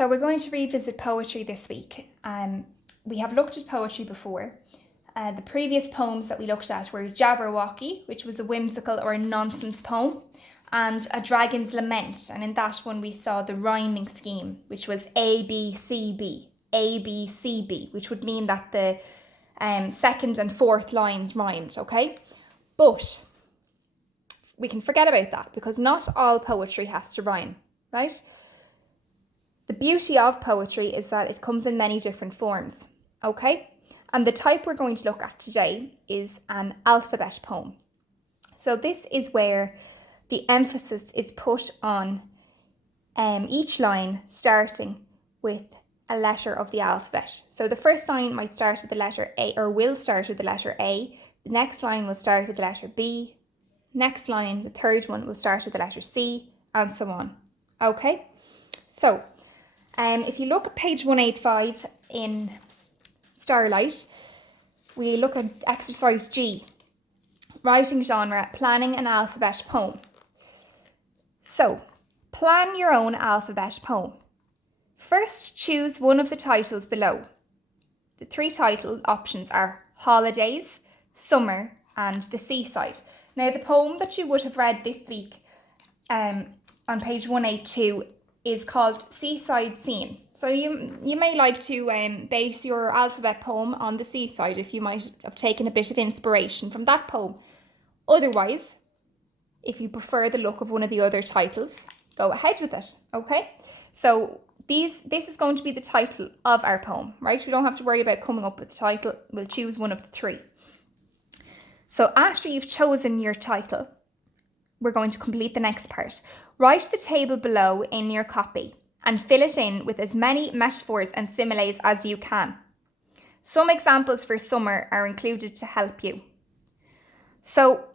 So we're going to revisit poetry this week. We have looked at poetry before. The previous poems that we looked at were Jabberwocky, which was a whimsical or a nonsense poem, and A Dragon's Lament. And in that one we saw the rhyming scheme, which was A, B, C, B, A, B, C, B, which would mean that the second and fourth lines rhymed, okay? But we can forget about that because not all poetry has to rhyme, right? The beauty of poetry is that it comes in many different forms, okay? And the type we're going to look at today is an alphabet poem. So this is where the emphasis is put on each line starting with a letter of the alphabet. So the first line might start with the letter A, or will start with the letter A. The next line will start with the letter B. Next line, the third one, will start with the letter C, and so on. Okay? So, if you look at page 185 in Starlight, we look at exercise G, writing genre, planning an alphabet poem. So, plan your own alphabet poem. First, choose one of the titles below. The three title options are Holidays, Summer, and The Seaside. Now, the poem that you would have read this week on page 182 is called Seaside Scene. So you may like to base your alphabet poem on the seaside if you might have taken a bit of inspiration from that poem. Otherwise, if you prefer the look of one of the other titles, go ahead with it, okay? So this is going to be the title of our poem, right? We don't have to worry about coming up with the title. We'll choose one of the three. So after you've chosen your title, we're going to complete the next part. Write the table below in your copy and fill it in with as many metaphors and similes as you can. Some examples for summer are included to help you. So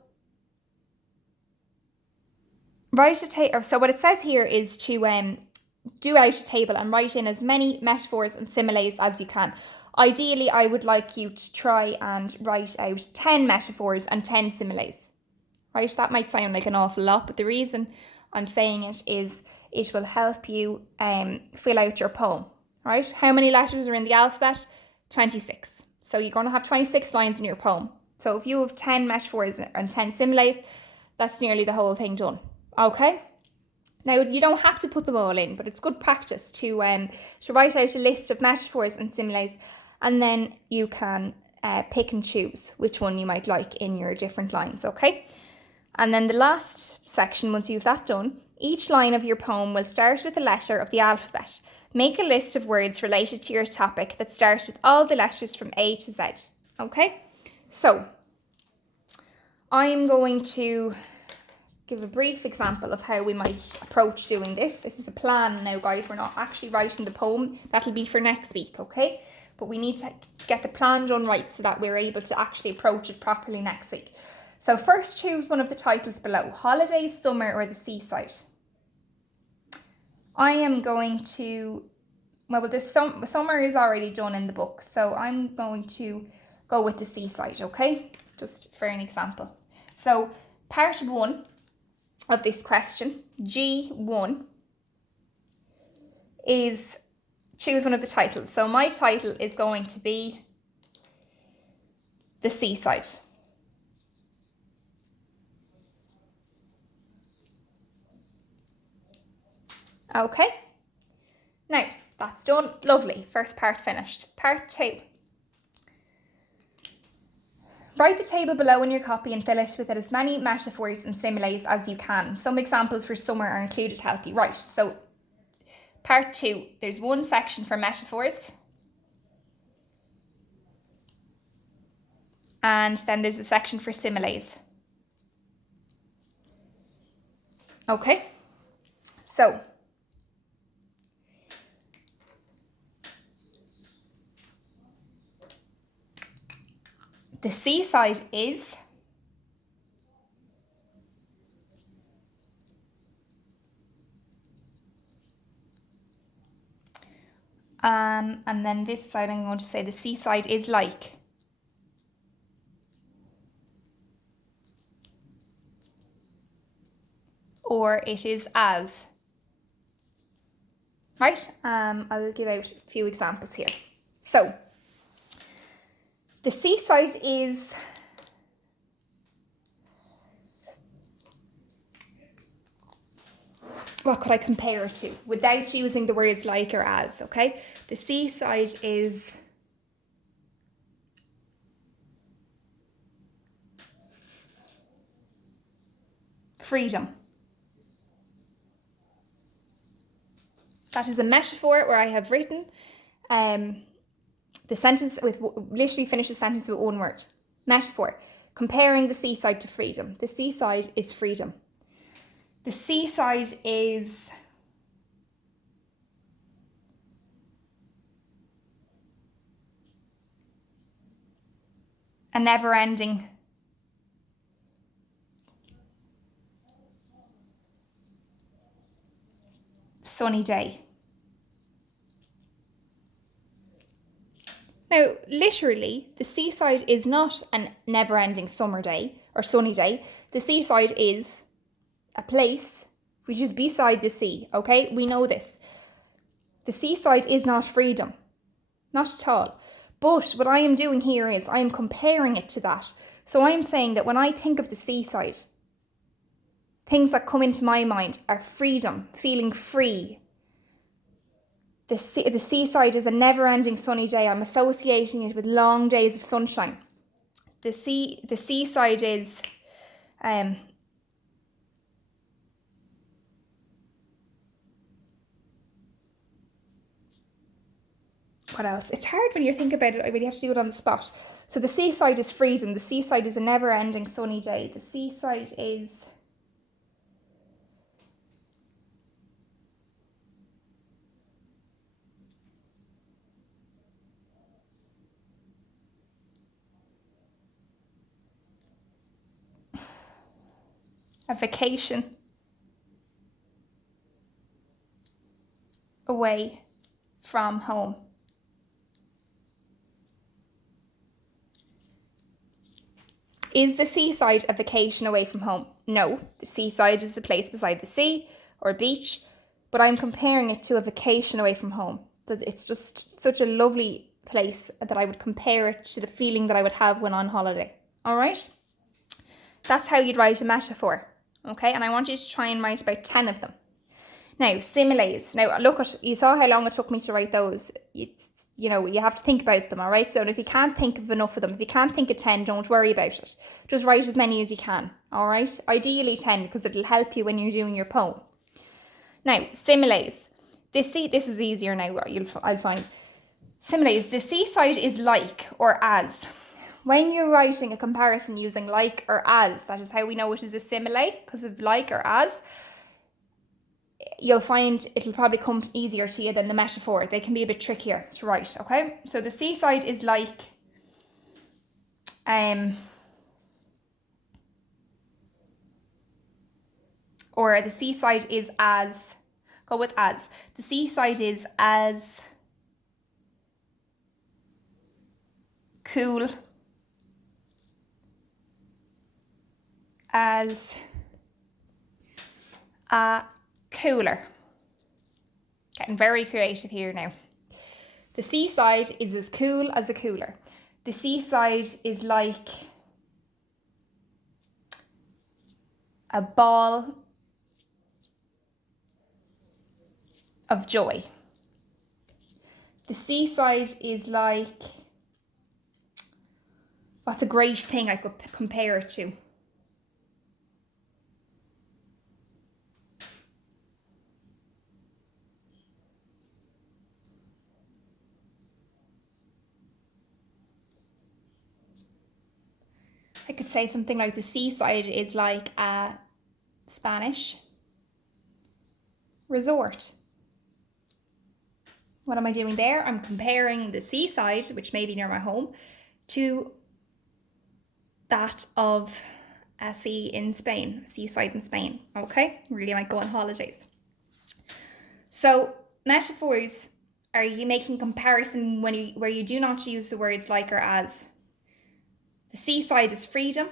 what it says here is to do out a table and write in as many metaphors and similes as you can. Ideally, I would like you to try and write out 10 metaphors and 10 similes. Right, that might sound like an awful lot, but the reason I'm saying it is it will help you fill out your poem, right? How many letters are in the alphabet? 26. So you're going to have 26 lines in your poem. So if you have 10 metaphors and 10 similes, that's nearly the whole thing done, okay? Now, you don't have to put them all in, but it's good practice to write out a list of metaphors and similes, and then you can pick and choose which one you might like in your different lines, okay? And then the last section, once you've that done, each line of your poem will start with a letter of the alphabet. Make a list of words related to your topic that starts with all the letters from A to Z. Okay? So, I'm going to give a brief example of how we might approach doing this. This is a plan now, guys. We're not actually writing the poem. That'll be for next week, okay? But we need to get the plan done right so that we're able to actually approach it properly next week. So first, choose one of the titles below, Holidays, Summer, or The Seaside. I am going to, summer is already done in the book, so I'm going to go with The Seaside, okay? Just for an example. So part 1 of this question, G1, is choose one of the titles. So my title is going to be The Seaside. Okay, now that's done. Lovely. First part finished. Part 2. Write the table below in your copy and fill it with as many metaphors and similes as you can. Some examples for summer are included to help you. Right, so part 2, there's one section for metaphors. And then there's a section for similes. Okay, so the seaside is and then this side I'm going to say the seaside is like. Or it is as. right? I'll give out a few examples here. So, the seaside is what could I compare it to without using the words like or as, okay? The seaside is freedom. That is a metaphor where I have written the sentence with, literally finish the sentence with one word. Metaphor, comparing the seaside to freedom. The seaside is freedom. The seaside is a never-ending sunny day. Now, literally, the seaside is not a never-ending summer day or sunny day. The seaside is a place which is beside the sea, okay? We know this. The seaside is not freedom, not at all. But what I am doing here is I am comparing it to that. So I'm saying that when I think of the seaside, things that come into my mind are freedom, feeling free. The seaside is a never-ending sunny day. I'm associating it with long days of sunshine. The seaside is what else? It's hard when you think about it. I really have to do it on the spot. So the seaside is freedom. The seaside is a never-ending sunny day. The seaside is a vacation away from home. Is the seaside a vacation away from home? No, the seaside is the place beside the sea or beach, but I'm comparing it to a vacation away from home. That it's just such a lovely place that I would compare it to the feeling that I would have when on holiday. All right? That's how you'd write a metaphor, okay? And I want you to try and write about 10 of them. Now, similes. Now, look at, you saw how long it took me to write those. You know, you have to think about them, all right? So if you can't think of enough of them, if you can't think of 10, don't worry about it. Just write as many as you can, all right? Ideally 10, because it'll help you when you're doing your poem. Now, similes. This is easier now, I'll find. Similes. The seaside is like or as. When you're writing a comparison using like or as, that is how we know it is a simile, because of like or as. You'll find it'll probably come easier to you than the metaphor. They can be a bit trickier to write, okay? So the seaside is like or the seaside is as, go with as. The seaside is as cool as a cooler. Getting very creative here now. The seaside is as cool as a cooler. The seaside is like a ball of joy. The seaside is like, what's a great thing I could compare it to? I could say something like the seaside is like a Spanish resort. What am I doing there? I'm comparing the seaside, which may be near my home, to that of a sea in Spain, a seaside in Spain. Okay, really like go on holidays. So metaphors are you making comparison where you do not use the words like or as. The seaside is freedom.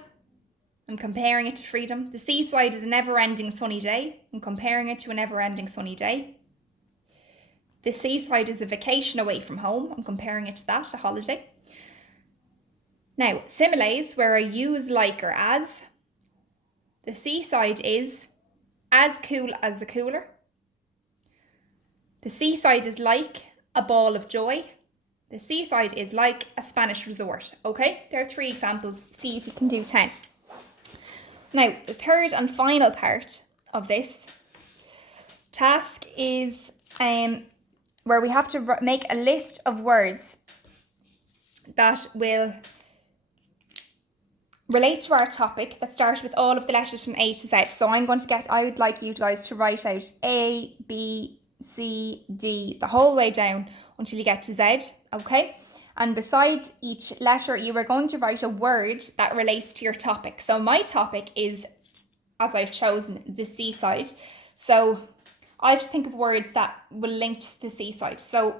I'm comparing it to freedom. The seaside is a never-ending sunny day. I'm comparing it to a never-ending sunny day. The seaside is a vacation away from home. I'm comparing it to that, a holiday. Now, similes, where I use like or as. The seaside is as cool as a cooler. The seaside is like a ball of joy. The seaside is like a Spanish resort. Okay, there are 3 examples. See if you can do 10. Now, the third and final part of this task is where we have to make a list of words that will relate to our topic that start with all of the letters from A to Z. So I would like you guys to write out A, B, C, D, the whole way down until you get to Z, okay? And beside each letter, you are going to write a word that relates to your topic. So my topic is, as I've chosen, the seaside. So I have to think of words that will link to the seaside. So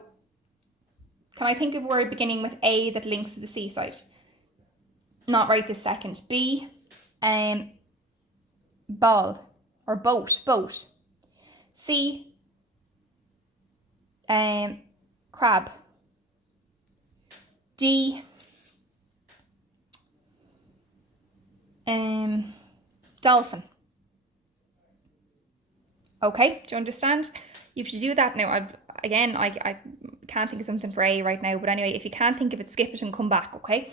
can I think of a word beginning with A that links to the seaside? Not right this second. B, ball or boat. C, crab. D, dolphin. Okay, do you understand? You have to do that now. I can't think of something for A right now, but anyway, if you can't think of it, skip it and come back, okay?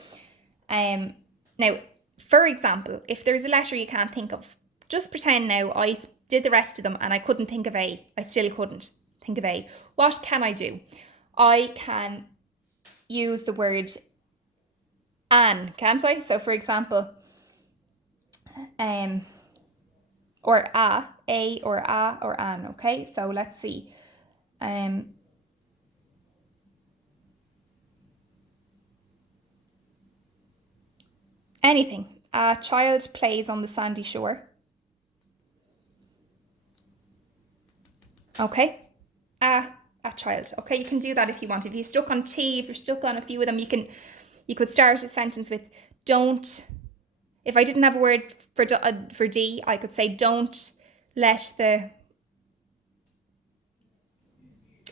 Now, for example, if there's a letter you can't think of, just pretend now I did the rest of them and I couldn't think of A. I still couldn't think of A. What can I do? I can use the word an, can't I? So for example, or a or an, okay? So let's see. Anything. A child plays on the sandy shore. Okay. A child. Okay, you can do that if you want. If you're stuck on T, if you're stuck on a few of them, you could start a sentence with don't. If I didn't have a word for D, I could say don't let the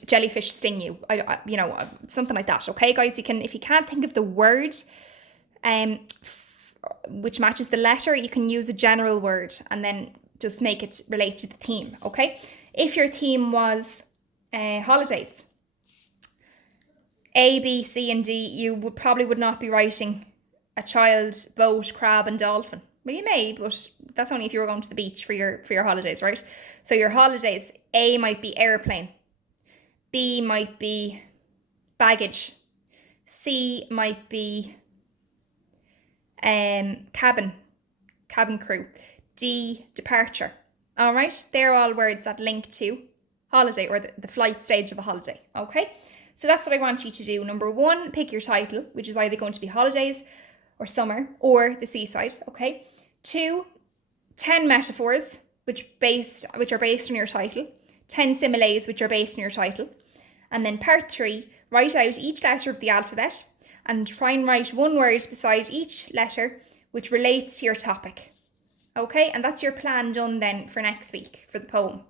jellyfish sting you. Something like that. Okay, guys, if you can't think of the word, which matches the letter, you can use a general word and then just make it relate to the theme. Okay, if your theme was holidays, A, B, C, and D, you would not be writing a child, boat, crab, and dolphin. Well, you may, but that's only if you were going to the beach for your holidays, right? So your holidays, A might be airplane, B might be baggage, C might be cabin crew, D, departure. All right, they're all words that link to holiday or the flight stage of a holiday. Okay, so that's what I want you to do. Number 1, pick your title, which is either going to be holidays or summer or the seaside. Okay. 2, 10 metaphors which are based on your title. 10 similes which are based on your title. And then part 3, write out each letter of the alphabet and try and write one word beside each letter which relates to your topic. Okay, and that's your plan done then for next week for the poem.